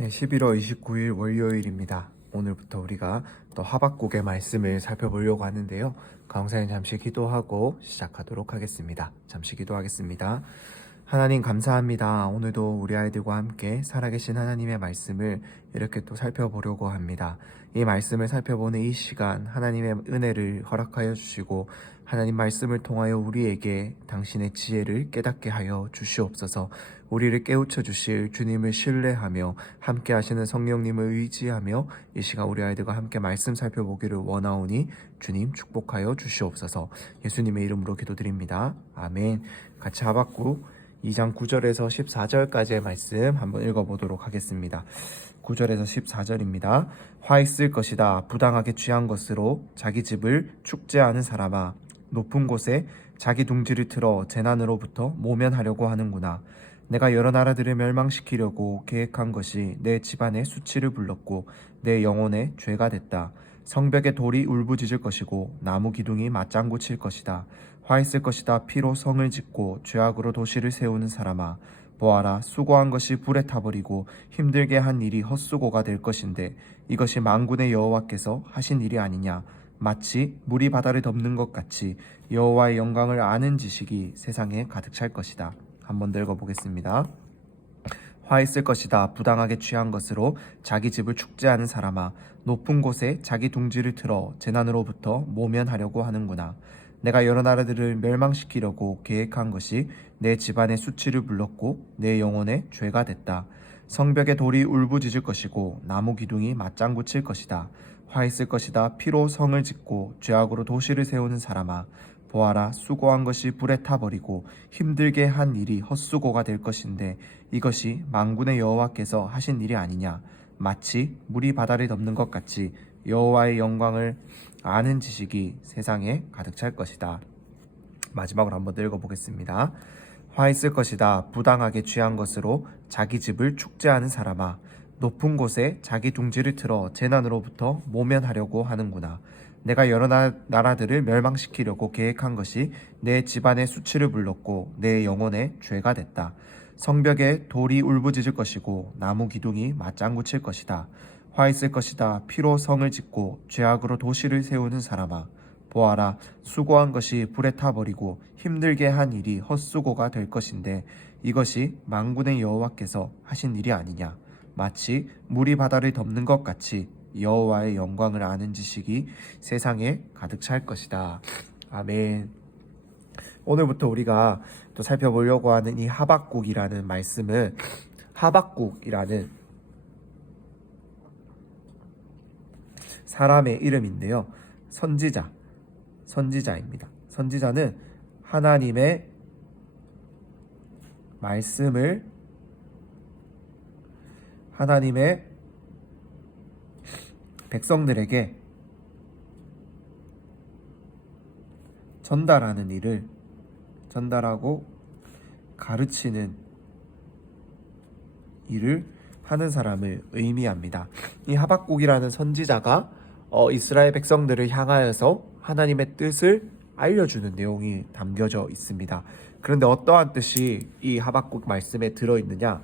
네, 11월 29일 월요일입니다. 오늘부터 우리가 또 하박국의 말씀을 살펴보려고 하는데요. 강사님 잠시 기도하고 시작하도록 하겠습니다. 잠시 기도하겠습니다. 하나님 감사합니다. 오늘도 우리 아이들과 함께 살아계신 하나님의 말씀을 이렇게 또 살펴보려고 합니다. 이 말씀을 살펴보는 이 시간 하나님의 은혜를 허락하여 주시고 하나님 말씀을 통하여 우리에게 당신의 지혜를 깨닫게 하여 주시옵소서. 우리를 깨우쳐 주실 주님을 신뢰하며 함께 하시는 성령님을 의지하며 이 시간 우리 아이들과 함께 말씀 살펴보기를 원하오니 주님 축복하여 주시옵소서. 예수님의 이름으로 기도드립니다. 아멘. 같이 하박국 2장 9절에서 14절까지의 말씀 한번 읽어보도록 하겠습니다. 9절에서 14절입니다. 화 있을 것이다. 부당하게 취한 것으로 자기 집을 축제하는 사람아, 높은 곳에 자기 둥지를 틀어 재난으로부터 모면하려고 하는구나. 내가 여러 나라들을 멸망시키려고 계획한 것이 내 집안의 수치를 불렀고 내 영혼의 죄가 됐다. 성벽에 돌이 울부짖을 것이고 나무 기둥이 맞장구 칠 것이다. 화 있을 것이다. 피로 성을 짓고 죄악으로 도시를 세우는 사람아, 보아라, 수고한 것이 불에 타버리고 힘들게 한 일이 헛수고가 될 것인데 이것이 만군의 여호와께서 하신 일이 아니냐. 마치 물이 바다를 덮는 것 같이 여호와의 영광을 아는 지식이 세상에 가득 찰 것이다. 한번 더 읽어보겠습니다. 화 있을 것이다. 부당하게 취한 것으로 자기 집을 축제하는 사람아, 높은 곳에 자기 둥지를 틀어 재난으로부터 모면하려고 하는구나. 내가 여러 나라들을 멸망시키려고 계획한 것이 내 집안의 수치를 불렀고 내 영혼의 죄가 됐다. 성벽에 돌이 울부짖을 것이고 나무 기둥이 맞장구 칠 것이다. 화 있을 것이다. 피로 성을 짓고 죄악으로 도시를 세우는 사람아, 보아라, 수고한 것이 불에 타버리고 힘들게 한 일이 헛수고가 될 것인데 이것이 만군의 여호와께서 하신 일이 아니냐. 마치 물이 바다를 덮는 것 같이 여호와의 영광을 아는 지식이 세상에 가득 찰 것이다. 마지막으로 한번 더 읽어보겠습니다. 화 있을 것이다. 부당하게 취한 것으로 자기 집을 축제하는 사람아, 높은 곳에 자기 둥지를 틀어 재난으로부터 모면하려고 하는구나. 내가 여러 나라들을 멸망시키려고 계획한 것이 내 집안의 수치를 불렀고 내 영혼의 죄가 됐다. 성벽에 돌이 울부짖을 것이고 나무 기둥이 맞장구 칠 것이다. 화 있을 것이다. 피로 성을 짓고 죄악으로 도시를 세우는 사람아, 보아라, 수고한 것이 불에 타버리고 힘들게 한 일이 헛수고가 될 것인데 이것이 만군의 여호와께서 하신 일이 아니냐. 마치 물이 바다를 덮는 것 같이 여호와의 영광을 아는 지식이 세상에 가득 찰 것이다. 아멘. 오늘부터 우리가 또 살펴보려고 하는 이 하박국이라는 말씀은 하박국이라는 사람의 이름인데요. 선지자입니다. 선지자는 하나님의 말씀을 하나님의 백성들에게 전달하는 일을 전달하고 가르치는 일을 하는 사람을 의미합니다. 이 하박국이라는 선지자가 이스라엘 백성들을 향하여서 하나님의 뜻을 알려주는 내용이 담겨져 있습니다. 그런데 어떠한 뜻이 이 하박국 말씀에 들어있느냐?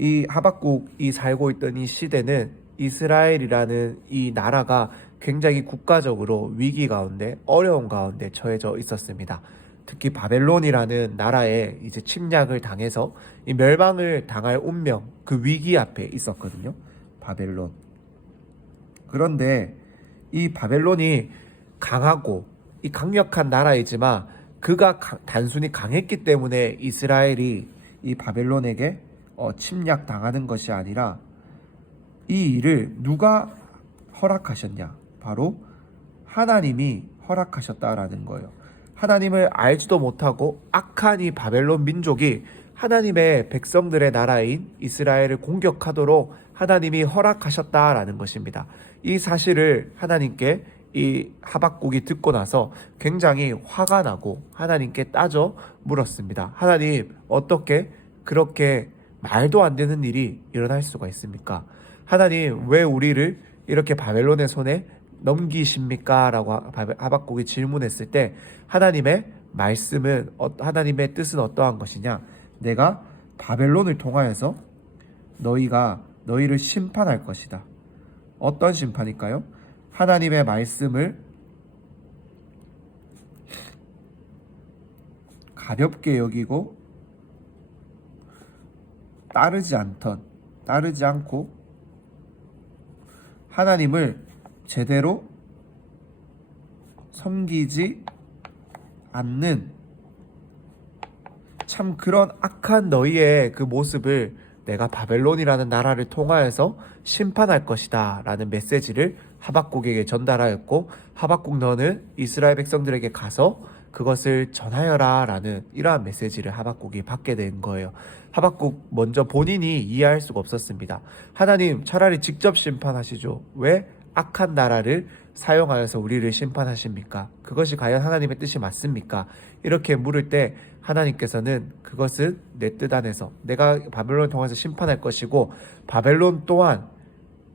이 하박국이 살고 있던 이 시대는 이스라엘이라는 이 나라가 굉장히 국가적으로 위기 가운데 어려운 가운데 처해져 있었습니다. 특히 바벨론이라는 나라에 이제 침략을 당해서 이 멸망을 당할 운명, 그 위기 앞에 있었거든요. 바벨론. 그런데 이 바벨론이 강하고 이 강력한 나라이지만 그가 단순히 강했기 때문에 이스라엘이 이 바벨론에게 침략 당하는 것이 아니라 이 일을 누가 허락하셨냐? 바로 하나님이 허락하셨다라는 거예요. 하나님을 알지도 못하고 악한 이 바벨론 민족이 하나님의 백성들의 나라인 이스라엘을 공격하도록 하나님이 허락하셨다라는 것입니다. 이 사실을 하나님께 이 하박국이 듣고 나서 굉장히 화가 나고 하나님께 따져 물었습니다. 하나님, 어떻게 그렇게 말도 안 되는 일이 일어날 수가 있습니까? 하나님, 왜 우리를 이렇게 바벨론의 손에 넘기십니까? 라고 하박국이 질문했을 때 하나님의 말씀은, 하나님의 뜻은 어떠한 것이냐? 내가 바벨론을 통하여서 너희가 너희를 심판할 것이다. 어떤 심판일까요? 하나님의 말씀을 가볍게 여기고 따르지 않고 하나님을 제대로 섬기지 않는 참 그런 악한 너희의 그 모습을 내가 바벨론이라는 나라를 통하여서 심판할 것이다 라는 메시지를 하박국에게 전달하였고, 하박국 너는 이스라엘 백성들에게 가서 그것을 전하여라 라는 이러한 메시지를 하박국이 받게 된 거예요. 하박국 먼저 본인이 이해할 수가 없었습니다. 하나님 차라리 직접 심판하시죠. 왜 악한 나라를 사용하여서 우리를 심판하십니까? 그것이 과연 하나님의 뜻이 맞습니까? 이렇게 물을 때 하나님께서는 그것은 내 뜻 안에서 내가 바벨론을 통해서 심판할 것이고, 바벨론 또한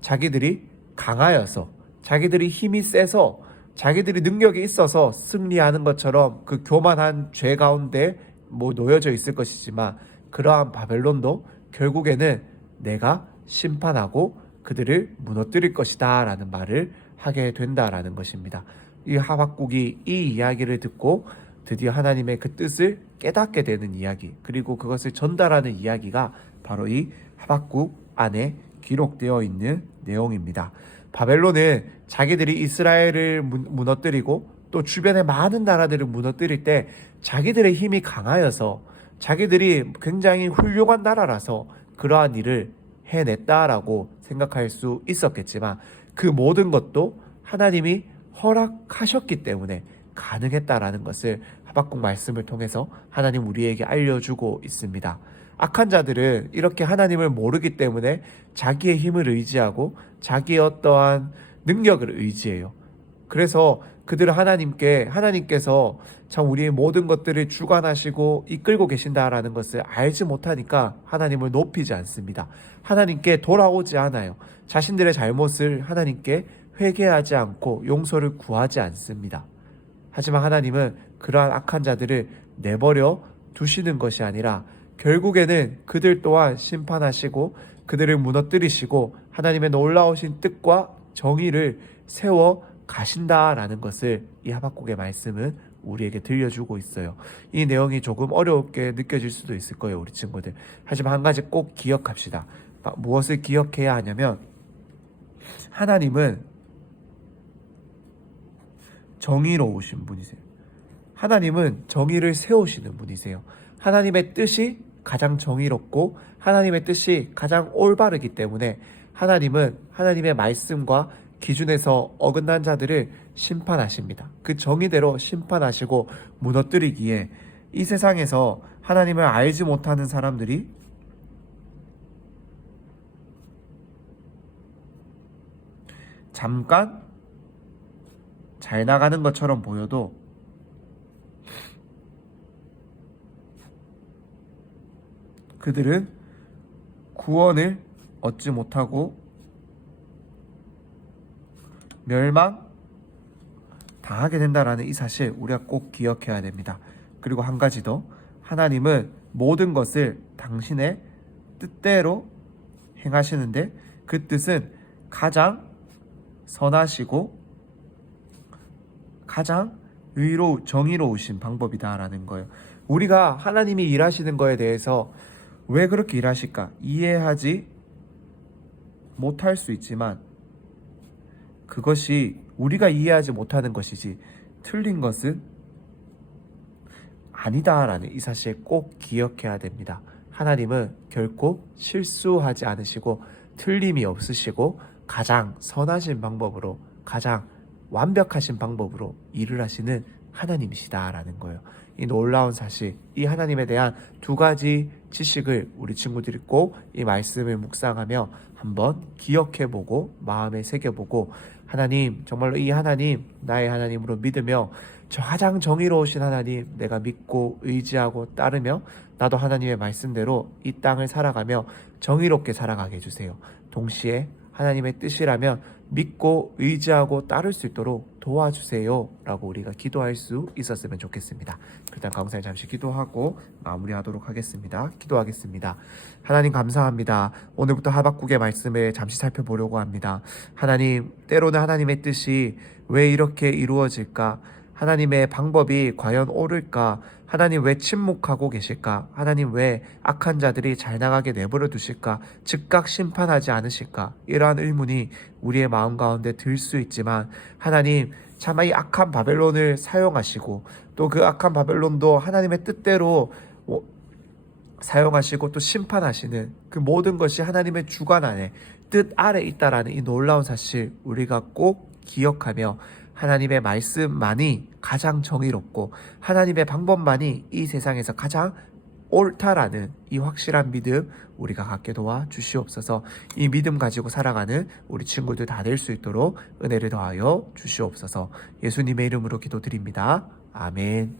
자기들이 강하여서 자기들이 힘이 세서 자기들이 능력이 있어서 승리하는 것처럼 그 교만한 죄 가운데 놓여져 있을 것이지만, 그러한 바벨론도 결국에는 내가 심판하고 그들을 무너뜨릴 것이다 라는 말을 하게 된다라는 것입니다. 이 하박국이 이 이야기를 듣고 드디어 하나님의 그 뜻을 깨닫게 되는 이야기, 그리고 그것을 전달하는 이야기가 바로 이 하박국 안에 기록되어 있는 내용입니다. 바벨론은 자기들이 이스라엘을 무너뜨리고 또 주변의 많은 나라들을 무너뜨릴 때 자기들의 힘이 강하여서 자기들이 굉장히 훌륭한 나라라서 그러한 일을 해냈다라고 생각할 수 있었겠지만, 그 모든 것도 하나님이 허락하셨기 때문에 가능했다라는 것을 하박국 말씀을 통해서 하나님 우리에게 알려주고 있습니다. 악한 자들은 이렇게 하나님을 모르기 때문에 자기의 힘을 의지하고 자기의 어떠한 능력을 의지해요. 그래서 그들은 하나님께서 참 우리의 모든 것들을 주관하시고 이끌고 계신다라는 것을 알지 못하니까 하나님을 높이지 않습니다. 하나님께 돌아오지 않아요. 자신들의 잘못을 하나님께 회개하지 않고 용서를 구하지 않습니다. 하지만 하나님은 그러한 악한 자들을 내버려 두시는 것이 아니라 결국에는 그들 또한 심판하시고 그들을 무너뜨리시고 하나님의 놀라우신 뜻과 정의를 세워 가신다라는 것을 이 하박국의 말씀은 우리에게 들려주고 있어요. 이 내용이 조금 어렵게 느껴질 수도 있을 거예요, 우리 친구들. 하지만 한 가지 꼭 기억합시다. 무엇을 기억해야 하냐면, 하나님은 정의로우신 분이세요. 하나님은 정의를 세우시는 분이세요. 하나님의 뜻이 가장 정의롭고 하나님의 뜻이 가장 올바르기 때문에 하나님은 하나님의 말씀과 기준에서 어긋난 자들을 심판하십니다. 그 정의대로 심판하시고 무너뜨리기에 이 세상에서 하나님을 알지 못하는 사람들이 잠깐 잘 나가는 것처럼 보여도 그들은 구원을 얻지 못하고 멸망당하게 된다라는 이 사실 우리가 꼭 기억해야 됩니다. 그리고 한 가지 더, 하나님은 모든 것을 당신의 뜻대로 행하시는데 그 뜻은 가장 선하시고 가장 정의로우신 방법이다라는 거예요. 우리가 하나님이 일하시는 거에 대해서 왜 그렇게 일하실까 이해하지 못할 수 있지만, 그것이 우리가 이해하지 못하는 것이지 틀린 것은 아니다라는 이 사실 꼭 기억해야 됩니다. 하나님은 결코 실수하지 않으시고 틀림이 없으시고 가장 선하신 방법으로, 가장 완벽하신 방법으로 일을 하시는 하나님이시다라는 거예요. 이 놀라운 사실, 이 하나님에 대한 두 가지 지식을 우리 친구들이 꼭 이 말씀을 묵상하며 한번 기억해보고 마음에 새겨보고, 하나님, 정말로 이 하나님 나의 하나님으로 믿으며 저 가장 정의로우신 하나님 내가 믿고 의지하고 따르며 나도 하나님의 말씀대로 이 땅을 살아가며 정의롭게 살아가게 해주세요. 동시에 하나님의 뜻이라면 믿고 의지하고 따를 수 있도록 도와주세요 라고 우리가 기도할 수 있었으면 좋겠습니다. 일단 강사님 잠시 기도하고 마무리하도록 하겠습니다. 기도하겠습니다. 하나님 감사합니다. 오늘부터 하박국의 말씀을 잠시 살펴보려고 합니다. 하나님, 때로는 하나님의 뜻이 왜 이렇게 이루어질까? 하나님의 방법이 과연 옳을까? 하나님 왜 침묵하고 계실까? 하나님 왜 악한 자들이 잘 나가게 내버려 두실까? 즉각 심판하지 않으실까? 이러한 의문이 우리의 마음 가운데 들 수 있지만 하나님 차마 이 악한 바벨론을 사용하시고 또 그 악한 바벨론도 하나님의 뜻대로 사용하시고 또 심판하시는 그 모든 것이 하나님의 주관 안에 뜻 아래 있다라는 이 놀라운 사실 우리가 꼭 기억하며 하나님의 말씀만이 가장 정의롭고 하나님의 방법만이 이 세상에서 가장 옳다라는 이 확실한 믿음 우리가 갖게 도와 주시옵소서. 이 믿음 가지고 살아가는 우리 친구들 다 될 수 있도록 은혜를 더하여 주시옵소서. 예수님의 이름으로 기도드립니다. 아멘.